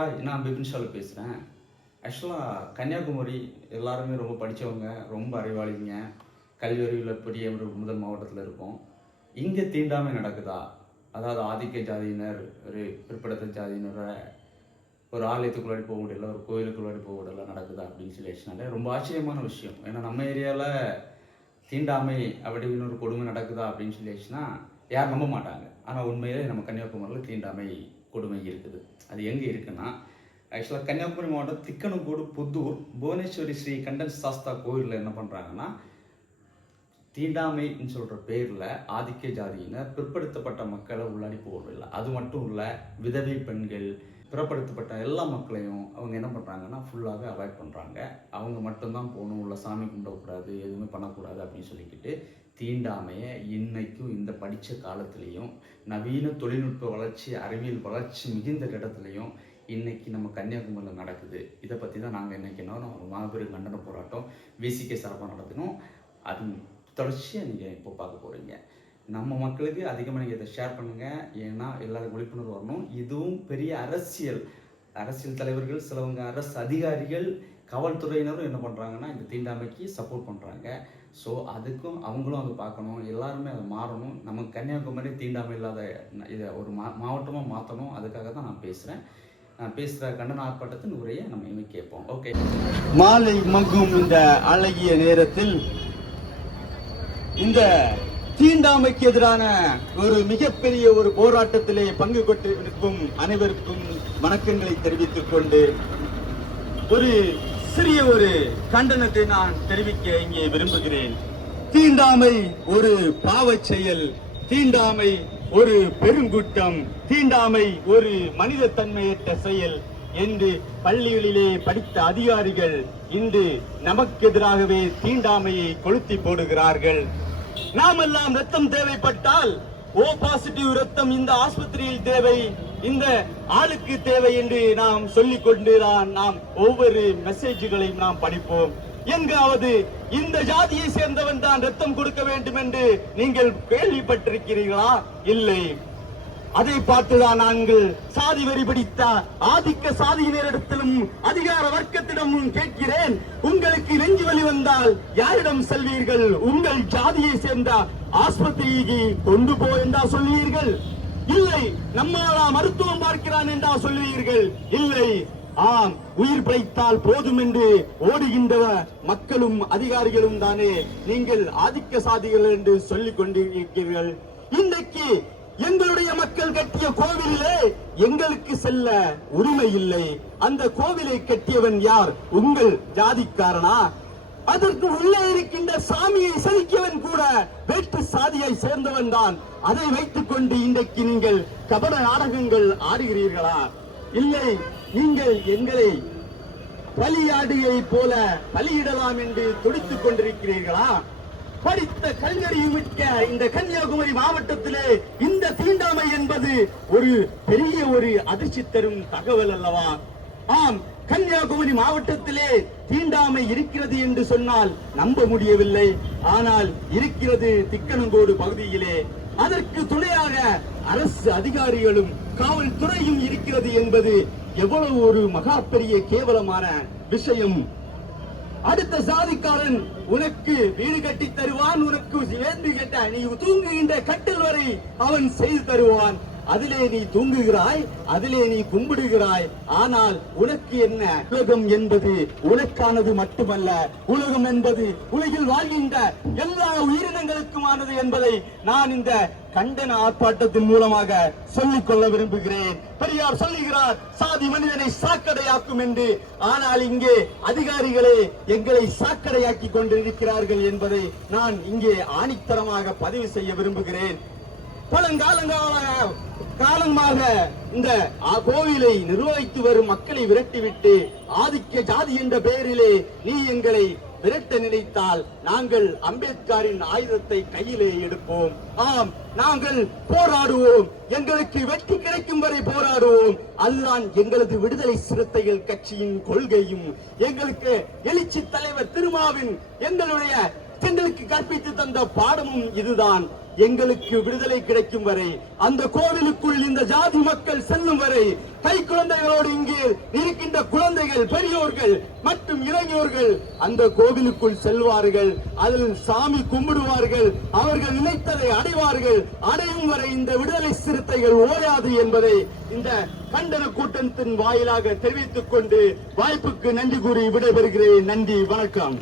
Hi நான் பிபின் ஷாலு பேசுகிறேன் ஆக்சுவலாக கன்னியாகுமரி எல்லாருமே ரொம்ப படித்தவங்க ரொம்ப அறிவாளிங்க. கல்வி அறிவில் பெரிய ஒரு முதல் மாவட்டத்தில் இருக்கோம். இங்கே தீண்டாமை நடக்குதா? அதாவது ஆதிக்க ஜாதியினர் ஒரு பிற்படுத்த ஜாதியினரை ஒரு ஆலயத்துக்குள்ளாடி போக முடியல ஒரு கோயிலுக்குள்ளாடி போக முடியல நடக்குதா அப்படின்னு சொல்லி வச்சுனாலே ரொம்ப ஆச்சரியமான விஷயம். ஏன்னா நம்ம ஏரியாவில் தீண்டாமை அப்படின்னு ஒரு கொடுமை நடக்குதா அப்படின்னு சொல்லி வச்சுன்னா யாரும் நம்ப மாட்டாங்க. ஆனால் உண்மையிலே நம்ம கன்னியாகுமரியில் தீண்டாமை கொடுமை இருக்குது. அது எங்கே இருக்குன்னா ஆக்சுவலாக கன்னியாகுமரி மாவட்டம் திக்கனங்கோடு புத்தூர் புவனேஸ்வரி ஸ்ரீ கண்டன் சாஸ்தா கோயிலில் என்ன பண்ணுறாங்கன்னா தீண்டாமைன்னு சொல்கிற பேரில் ஆதிக்க ஜாதியினர் பிற்படுத்தப்பட்ட மக்களை உள்ளாடி போவதில்லை அது மட்டும் இல்லை விதவை பெண்கள் பிறப்படுத்தப்பட்ட எல்லா மக்களையும் அவங்க என்ன பண்ணுறாங்கன்னா ஃபுல்லாகவே அவாய்ட் பண்ணுறாங்க அவங்க மட்டும்தான் போகணும் உள்ள சாமி கும்பிடக்கூடாது எதுவுமே பண்ணக்கூடாது அப்படின்னு சொல்லிக்கிட்டு தீண்டாமையை இன்னைக்கும் இந்த படித்த காலத்துலேயும் நவீன தொழில்நுட்ப வளர்ச்சி அறிவியல் வளர்ச்சி மிகுந்த இடத்துலையும் இன்னைக்கு நம்ம கன்னியாகுமரியில் நடக்குது. இதை பற்றி தான் நாங்கள் இன்னைக்கு என்ன ஒரு மாபெரும் கண்டன போராட்டம் விசிகே சார்பாக நடத்தினோம் அது தொடர்ச்சியாக நீங்கள் இப்போ பார்க்க போகிறீங்க நம்ம மக்களுக்கு அதிகமாக நீங்கள் இதை ஷேர் பண்ணுங்கள் ஏன்னா எல்லாருக்கும் விழிப்புணர்வு வரணும். இதுவும் பெரிய அரசியல். அரசியல் தலைவர்கள் சிலவங்க அரசு அதிகாரிகள் காவல்துறையினரும் என்ன பண்ணுறாங்கன்னா இந்த தீண்டாமைக்கு சப்போர்ட் பண்ணுறாங்க ஸோ அதுக்கும் அவங்களும் அதை பார்க்கணும். எல்லாருமே அதை மாறணும். நம்ம கன்னியாகுமரி தீண்டாமை இல்லாத இதை ஒரு மா மாவட்டமாக மாற்றணும் அதுக்காக தான் நான் பேசுகிறேன் நான் பேசுகிற கண்டன ஆர்ப்பாட்டத்தின் உரையை நம்ம இனிமே கேட்போம். ஓகே மாலை மங்கும் இந்த அழகிய நேரத்தில் இந்த தீண்டாமைக்கு எதிரான ஒரு மிகப்பெரிய ஒரு போராட்டத்திலே பங்கு கொண்டிருக்கும் அனைவருக்கும் வணக்கங்களை தெரிவித்துக் கொண்டு ஒரு சிறிய ஒரு கண்டனத்தை நான் தெரிவிக்க இங்கே விரும்புகிறேன். தீண்டாமை ஒரு பாவச் செயல் தீண்டாமை ஒரு பெருங்குற்றம் தீண்டாமை ஒரு மனித தன்மையற்ற செயல் என்று பள்ளிகளிலே படித்த அதிகாரிகள் இன்று நமக்கு எதிராகவே தீண்டாமையை கொளுத்தி போடுகிறார்கள். நாமெல்லாம் ரத்தம் தேவைப்பட்டால் ஓ பாசிட்டிவ் ரத்தம் இந்த ஆஸ்பத்திரியில் தேவை இந்த ஆளுக்கு தேவை என்று நாம் சொல்லிக் கொண்டுதான் நாம் ஒவ்வொரு மெசேஜ்களையும் நாம் படிப்போம். எங்காவது இந்த ஜாதியை சேர்ந்தவன் தான் ரத்தம் கொடுக்க வேண்டும் என்று நீங்கள் கேள்விப்பட்டிருக்கிறீர்களா? இல்லை. அதை பார்த்துதான் நாங்கள் சாதி வெறி பிடித்த ஆதிக்க சாதியினரிடத்திலும் அதிகார வர்க்கத்திடமும் கேட்கிறேன். உங்களுக்கு நெஞ்சு வலி வந்தால் யாரிடம் செல்வீர்கள்? உங்கள் ஜாதியை சேர்ந்த ஆஸ்பத்திரிக்கு கொண்டு போ என்றா சொல்வீர்கள் இல்லை நம்மாலா மருத்துவம் பார்க்கிறான் என்றா சொல்வீர்கள் இல்லை ஆம் உயிர் பிழைத்தால் போதும் என்று ஓடுகின்ற மக்களும் அதிகாரிகளும் தானே. நீங்கள் ஆதிக்க சாதிகள் என்று சொல்லிக் கொண்டிருக்கிறீர்கள் இன்றைக்கு எங்களுடைய மக்கள் கட்டிய கோவிலே எங்களுக்கு செல்ல உரிமை இல்லை. அந்த கோவிலை கட்டியவன் யார்? உங்கள் ஜாதிக்காரனா? அதற்கு உள்ளே இருக்கின்ற சாமியை செதுக்கியவன் கூட வேற்று சாதியை சேர்ந்தவன் தான். அதை வைத்துக் கொண்டு இன்றைக்கு நீங்கள் கபட நாடகங்கள் ஆடுகிறீர்களா? இல்லை நீங்கள் எங்களை பலியாடியை போல பலியிடலாம் என்று துடித்துக் கொண்டிருக்கிறீர்களா? படித்த கல்வியறிவு மிக்க இந்த கன்னியாகுமரி மாவட்டத்திலே இந்த தீண்டாமை என்பது ஒரு பெரிய ஒரு அதிர்ச்சி தரும் தகவல் அல்லவா? ஆம் கன்னியாகுமரி மாவட்டத்திலே தீண்டாமை இருக்கிறது என்று சொன்னால் நம்ப முடியவில்லை. ஆனால் இருக்கிறது திக்கனங்கோடு பகுதியிலே. அதற்கு துணையாக அரசு அதிகாரிகளும் காவல்துறையும் இருக்கிறது என்பது எவ்வளவு ஒரு மகா பெரிய கேவலமான விஷயம். அடுத்த சாதிக்காரன் உனக்கு வீடு கட்டி தருவான் உனக்கு வேண்டு கேட்ட நீ தூங்குகின்ற கட்டில் வரை அவன் செய்து தருவான். அதிலே நீ தூங்குகிறாய் அதிலே நீ கும்பிடுகிறாய். ஆனால் உனக்கு என்ன? உலகம் என்பது உனக்கானது மட்டுமல்ல. உலகம் என்பது உலகில் வாழ்கின்ற எல்லா உயிரினங்களுக்குமானது என்பதை நான் இந்த கண்டன ஆர்ப்பாட்டத்தின் மூலமாக சொல்லிக் கொள்ள விரும்புகிறேன். பெரியார் சொல்லுகிறார் சாதி மனிதனை சாக்கடையாக்கும் என்று. ஆனால் இங்கே அதிகாரிகளே எங்களை சாக்கடையாக்கி கொண்டிருக்கிறார்கள் என்பதை நான் இங்கே ஆணித்தரமாக பதிவு செய்ய விரும்புகிறேன். பழங்காலங்கால காலமாக இந்த கோவிலை நிர்வகித்து வரும் மக்களை விரட்டிவிட்டு ஆதிக்க ஜாதி என்ற பெயரிலே நீ எங்களை விரட்ட நினைத்தால் நாங்கள் அம்பேத்கரின் ஆயுதத்தை கையிலே எடுப்போம். ஆம் நாங்கள் போராடுவோம். எங்களுக்கு வெற்றி கிடைக்கும் வரை போராடுவோம். அதுதான் எங்களது விடுதலை சிறுத்தைகள் கட்சியின் கொள்கையும் எங்களுக்கு எழுச்சி தலைவர் திருமாவின் எங்களுடைய எங்களுக்கு கற்பித்து தந்த பாடமும் இதுதான். எங்களுக்கு விடுதலை கிடைக்கும் வரை அந்த கோவிலுக்குள் இந்த ஜாதி மக்கள் செல்லும் வரை கை குழந்தைகளோடு இங்கே இருக்கின்ற குழந்தைகள் பெரியோர்கள் மற்றும் இளைஞர்கள் அந்த கோவிலுக்குள் செல்வார்கள். அதில் சாமி கும்பிடுவார்கள். அவர்கள் நினைத்ததை அடைவார்கள். அடையும் வரை இந்த விடுதலை சிறுத்தைகள் ஓயாது என்பதை இந்த கண்டன கூட்டத்தின் வாயிலாக தெரிவித்துக் கொண்டு வாய்ப்புக்கு நன்றி கூறி விடைபெறுகிறேன். நன்றி வணக்கம்.